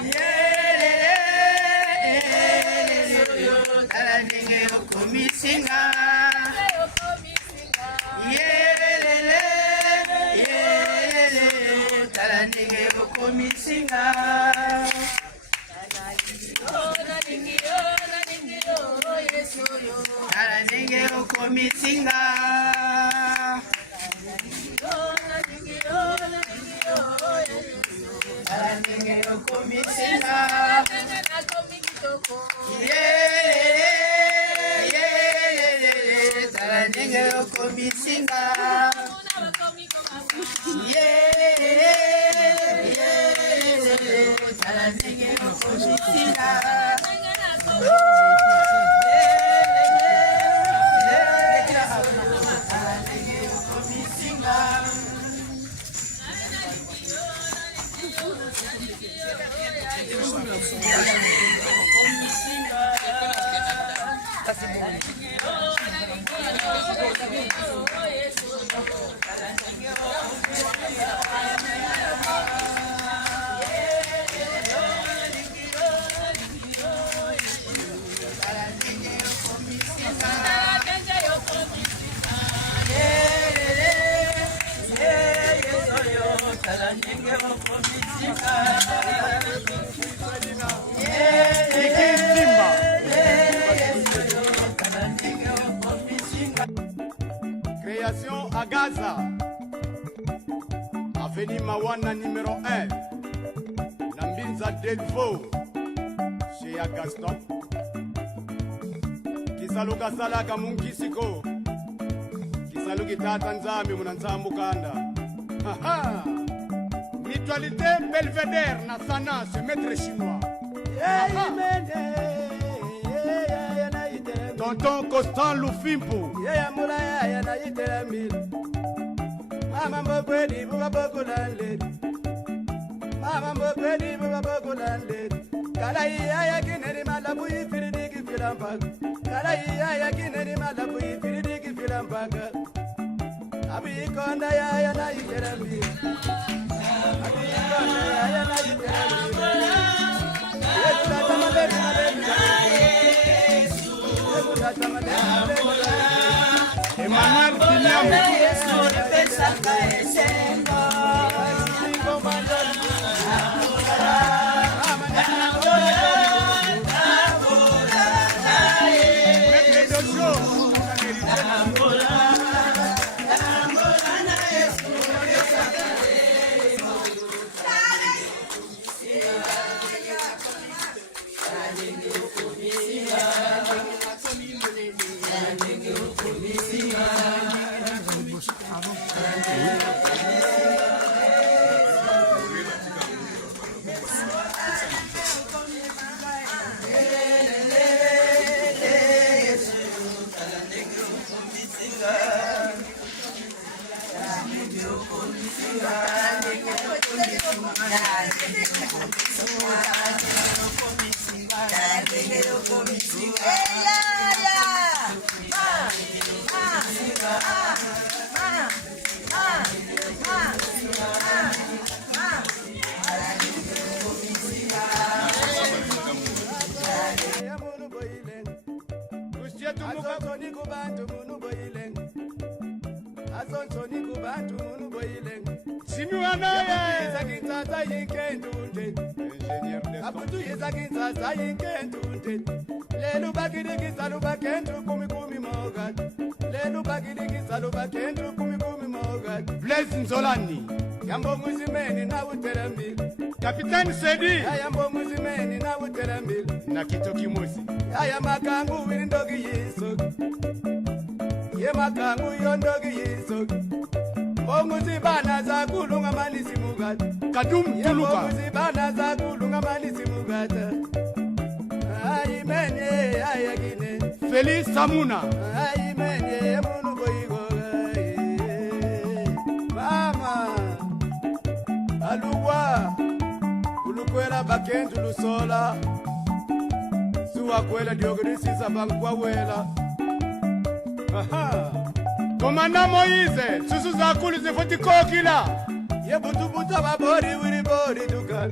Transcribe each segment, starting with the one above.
Yeah. komisinga. Yelele, yelele, tala ndenge komisinga. Tala ndenge komisinga. Tala ndenge komisinga. Tala ndenge komisinga. Tala ndenge komisinga. Création à Gaza, avenue Mawana numéro 1, Nambinza Delvaux, chez Agaston. Kisaluka salaka munkisiko, kisaluki tata nzambi munanzambu kanda. Mutualité Belvédère na sana, ce maître chinois. Tonton Constant Lufimpu. Mama mbogweni bubabokulanded. Mama mbogweni bubabokulanded. Kala iya kineri malabu ifiridi filampag. Kala iya kineri malabu ifiridi filampag. Abi konda ya na iterami. Abi konda ya na iterami. Yesu tamale male. Yesu tamale male. Emmanuel Kiliamu. Blaise Nzolani. Yambo muzimeni na uterambili. Capitaine Sedi. Yambo muzimeni na uterambili. Na Kitoki Mosi. Aya makangu wirindogi yisogi. Ye makangu yondogi yisogi. Monguzi bana za kulunga manisi mugata. Kadum Tuluka. Monguzi bana za kulunga manisi mugata. Ayi menye ayagine. Félix Samuna. Ayi menye munu boyigo. Mama Aluwa Ulukwela bakendu lusola Suwa kwela diogorisi za bangwa wela. Aha. Komanda Moïse, susu za kulu zifoti kokila. Ye butu buta babori wiri bori dugal.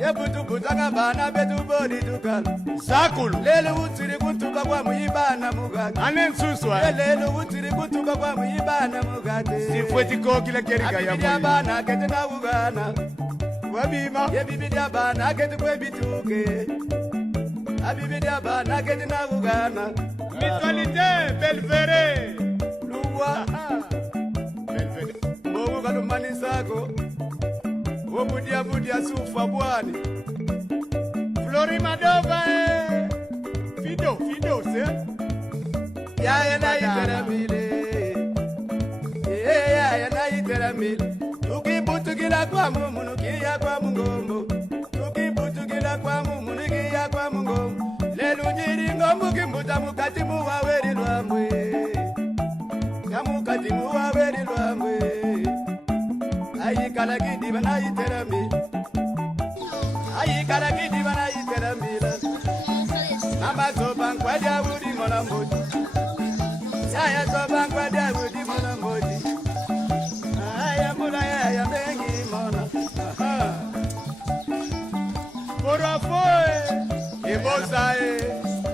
Yebutu butanga bana betu bodi tukala. Zakulu. Lele utiri kutuka kwa muibana mugati. Anensuswa. Lele utiri kutuka kwa muibana mugati. Sifweti kokile keriga ya boy. Bana kete na ugana. Wabima. Ye bibi dia bana kete kwe bituke. Abibi dia bana kete na ugana. Mutualité Belvere. Luwa. Belvere. Mungu kalumani sako. Wobudia budia sufa bwani. Florimadova Fido se. Ya na iteramile. Ya na iteramile. Tukibutukila kwa mumunu kia kwa mungombo. Tukibutukila kwa mumunu kia kwa mungombo. Lelu nyiri ngombu kimbuta mukati muwaweri lwamwe. Ya mukati muwaweri lwamwe. Ayi kalagidi bana iteramile. Ayi kalagidi bana iteramile. Mama soba nkwadia wudi mona mbodi. Yaya soba nkwadia wudi mona mbodi. Aya mula ya mengi mona. Korofoe. Ibosae.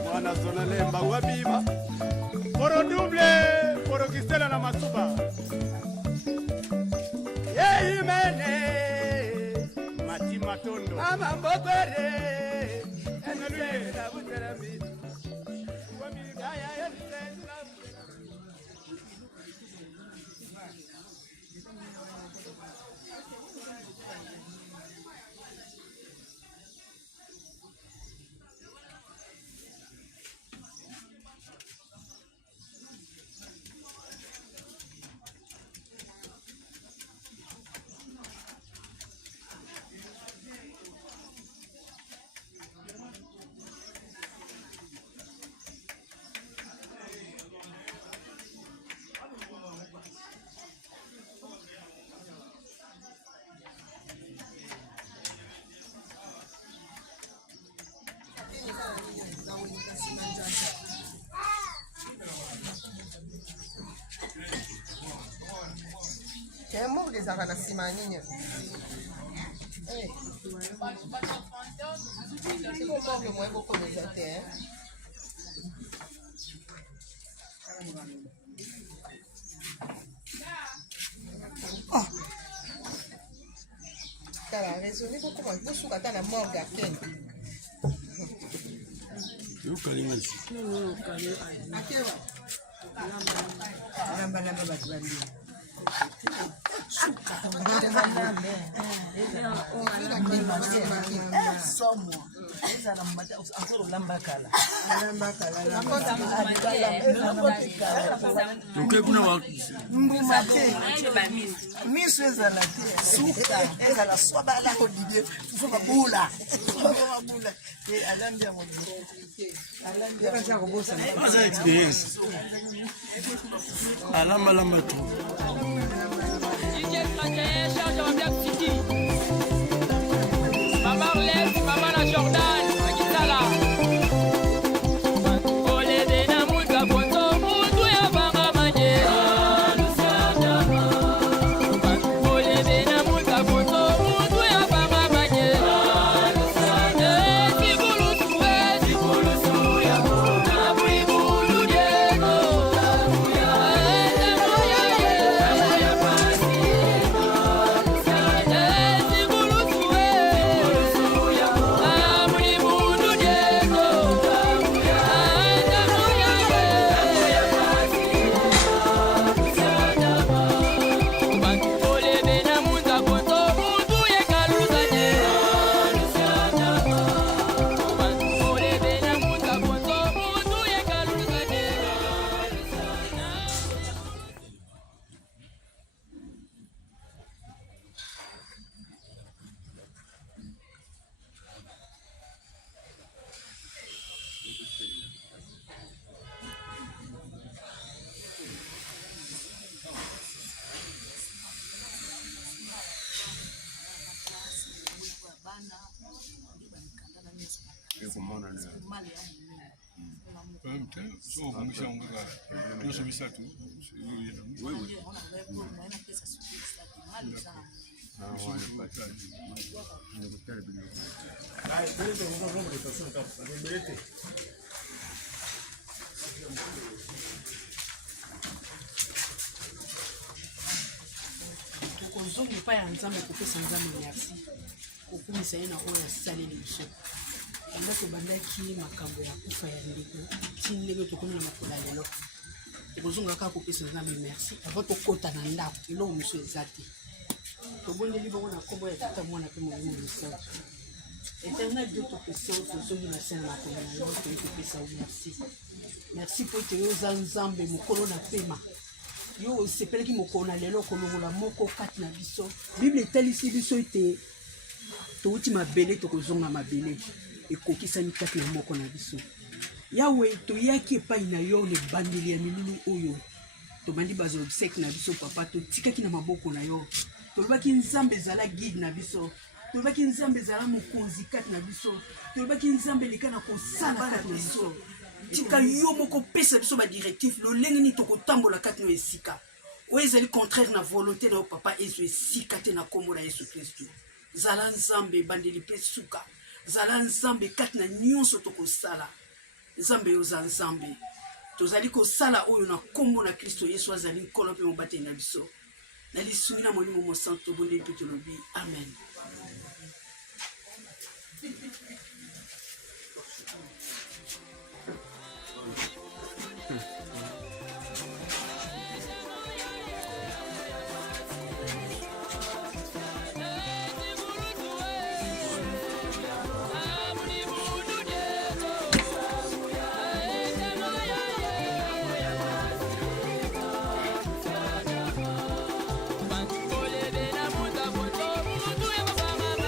Mwana sona lemba wabiba. Koro double. Koro Gisela na Masuba. Ye imene. Mati Matondo. Mama mbokwere. Enelwe na buterami. Wamigaya yense na Kemo ezaka na nsima nini? Sikomoke mwe kokomeza te. Tala raisonner kokoma kosuka ta na morgue akende. Lamba batu bandi. Miso ezala te suka ezala swaba la kodide fo babula alambi ya modi alambi ya kobosa Asa experience alamba tu Maman Arlette, maman la Jordan, Akitala. tokozonga epai ya nzambe kopesa nzambe merci kokumisa ye na oyo asaleli biso anda tobandaki makambo ya kufa ya ndeko ti ndenge tokomi na makolo ya lelo tokozonga kaka kopesa nzambe merci avant tokɔta na ndako eloko mosu eza te tobondeli bongo na nkombo ya tata mwana mpe molimo mosantu éternel Dieu topesa tozongi na se na makolo na yo toyi kopesa o merci merci mpo ete yo oza nzambe mokolo na pema yo osepelaki mokolo na lelo kolongola moko kati na biso bible etalisi biso ete touti mabele tokozonga mabele ekokisani kati na moko na biso yawe toyaki epai na yo na ebandeli ya milulu oyo tobandi bazwa obsèque na biso papa totikaki na maboko na yo tolobaki nzambe ezala guide na biso tolobaki nzambe ezala mokonzi kati na biso tolobaki nzambe eleka na kosala kati na biso tika yo moko pesa biso badirectif lolenge nini tokotambola kati na esika oyo ezali contraire na volonté na yo papa ezwa esika te na nkombo na yesu kristu zala nzambe ebandeli mpe suka zala nzambe kati na nyonso tokosala nzambe oza nzambe tozali kosala oyo na nkombo na kristo yesu azali nkolo mpe mobateli na biso na lisungi na molimo mosantu tobondeli mpe tolobi amen. Olebe na muta moto, mutu ya mama.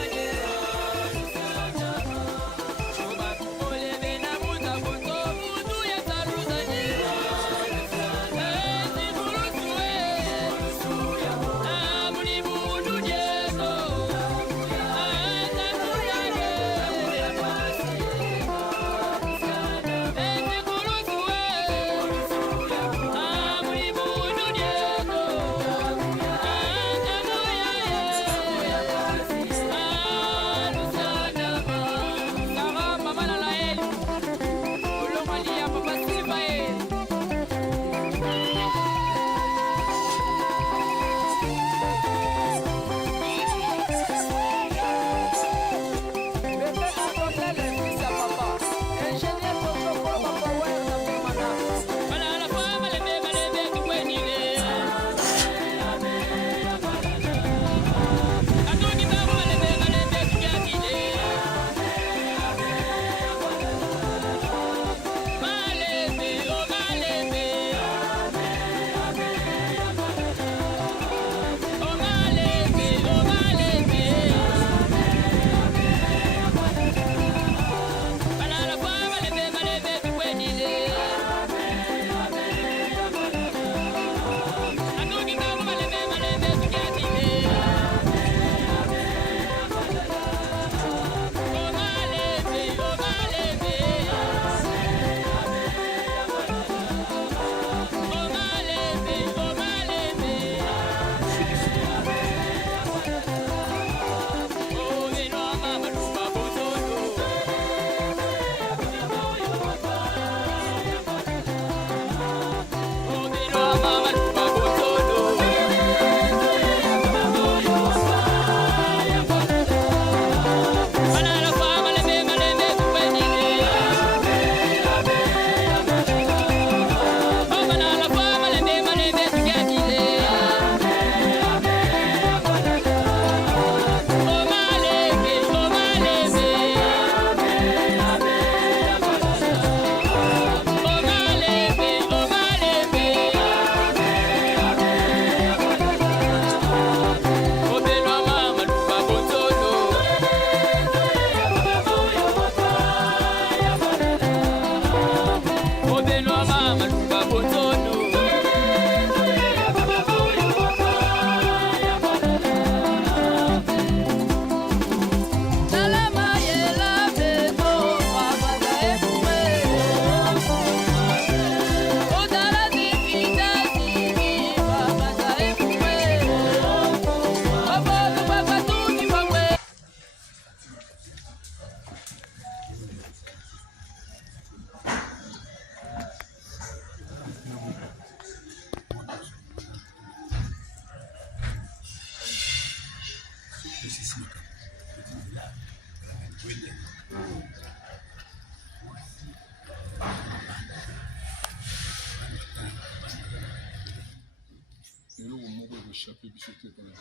échappé biso te kala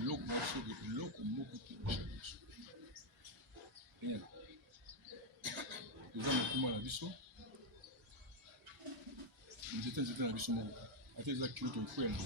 eloko nyonso eloko moko te échappé biso rien eza mokuma na biso nzete na biso moko ate eza kilo tokwena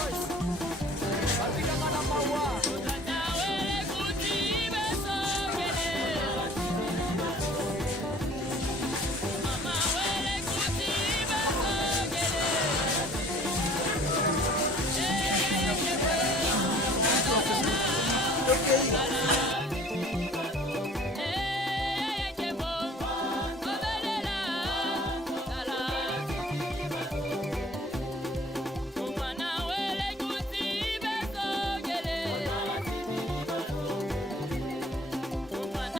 Choice.